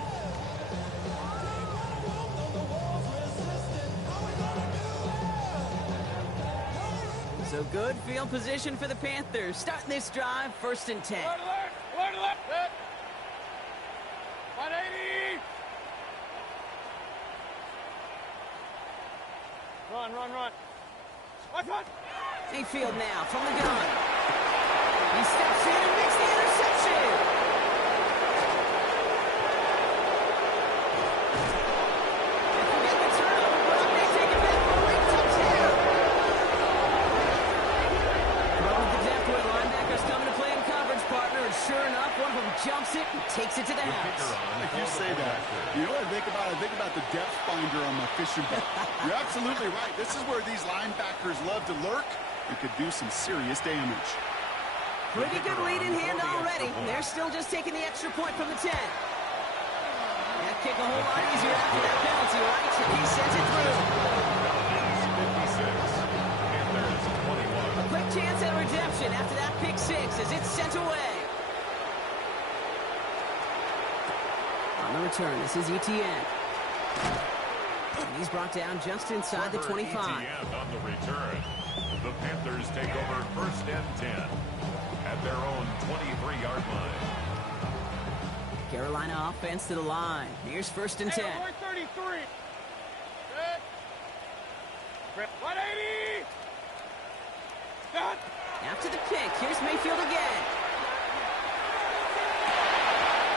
So good field position for the Panthers. Starting this drive, first and 10. Alert! 180! Run. Watch out! Mayfield now from the gun. He steps in and makes the interception. And forget the turnover. Brock may take it back for a late touchdown. Thrown at the depth where linebackers coming to play in coverage, partner. And sure enough, one of them jumps it and takes it to the house. If you say that, you know what I think about? I think about the depth finder on my fishing boat. You're absolutely right. This is where these linebackers love to lurk. It could do some serious damage. Pretty good lead in hand already. They're still just taking the extra point from the 10. That kick a whole lot easier after that penalty, right? He sends it through. A quick chance at redemption. possession after that pick six as it's sent away. On the return, this is Etienne. And he's brought down just inside the 25. Etienne on the return. The Panthers take over 1st and 10 at their own 23-yard line. Carolina offense to the line. Here's 1st and 10. 33. 180. Done. After the pick, here's Mayfield again.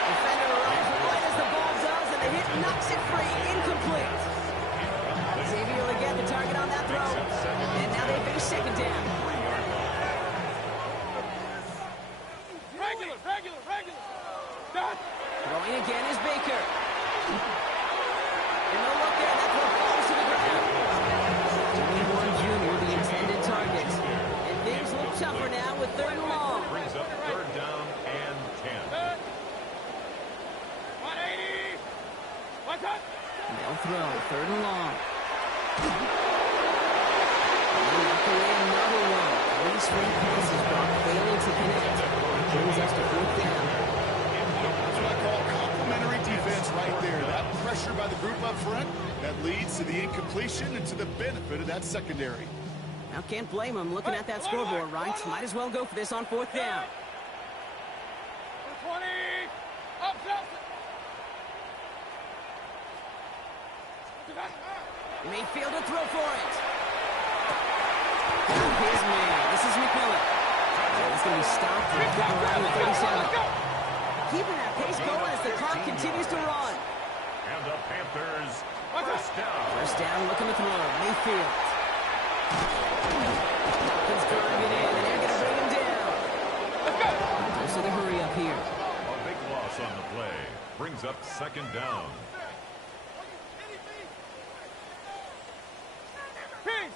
Defender runs right as the ball does, and the hit knocks it free. Incomplete. Xavier will get the target on that throw. And now they face 2nd down. Regular. Done. Throwing again is Baker. And no look there. That throw falls to the ground. Jimmy Horn Jr., the intended target. And things look tougher now with 3rd and long. Brings up 3rd down and 10. 180. What's up? They'll throw 3rd and long. They knock away another one. 3 straight passes brought failing to connect. Brings us to 4th down. That's what I call complimentary defense right there. That pressure by the group up front, that leads to the incompletion and to the benefit of that secondary. Now can't blame him looking at that scoreboard, right? Might as well go for this on 4th down. 20. Up, Mayfield to throw for it. Got his man. This is McMillan. He's going to be stopped and kick around the 37. Keeping that pace going as the clock continues to run. And the Panthers 1st down. 1st down, looking to throw. Mayfield. He's driving in, and they're going to bring him down. Goes to the hurry up here. A big loss on the play. Brings up 2nd down.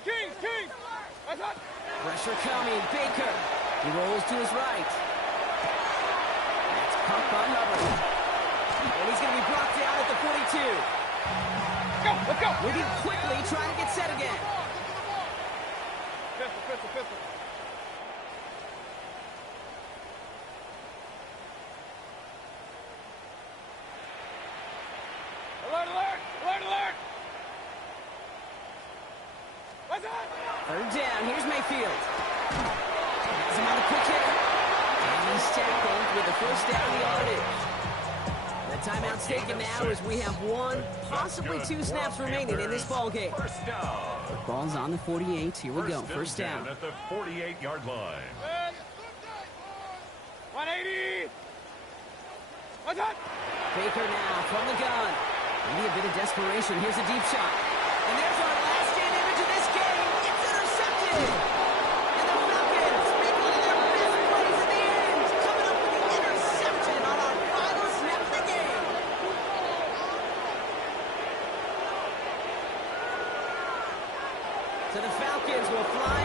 Kings. What's up? Pressure coming. Baker. He rolls to his right. That's caught by Hubbard. And he's going to be brought down at the 42. Let's go. Moving quickly, trying to get set again. Pistol. Alert. What's up? 3rd down. Here's Mayfield. Has him on the quick hitter. And he's tackled with the 1st down yardage. The timeout's taken now as we have 1, possibly 2 snaps remaining in this ball game. 1st down. Ball's on the 48. Here we go. 1st down. At the 48-yard line. 180. What's up? Baker now from the gun. Maybe a bit of desperation. Here's a deep shot. And there's our last stand image of this game. It's intercepted. And the Falcons make one of their best plays at the end. Coming up with the interception on our final snap of the game. So the Falcons will fly